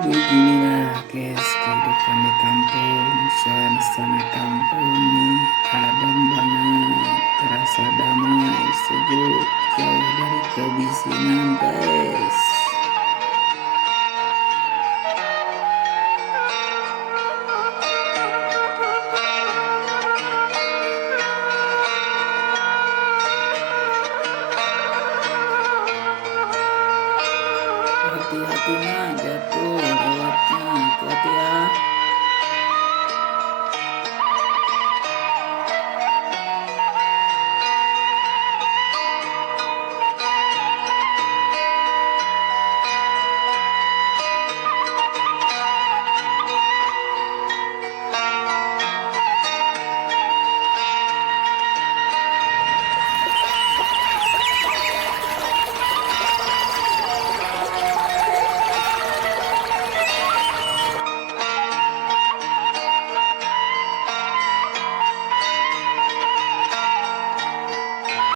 Beginilah guys kehidupan di kampung, suasana kampung nih adem banget, terasa damai, sejuk, jauh dari kebisingan guys.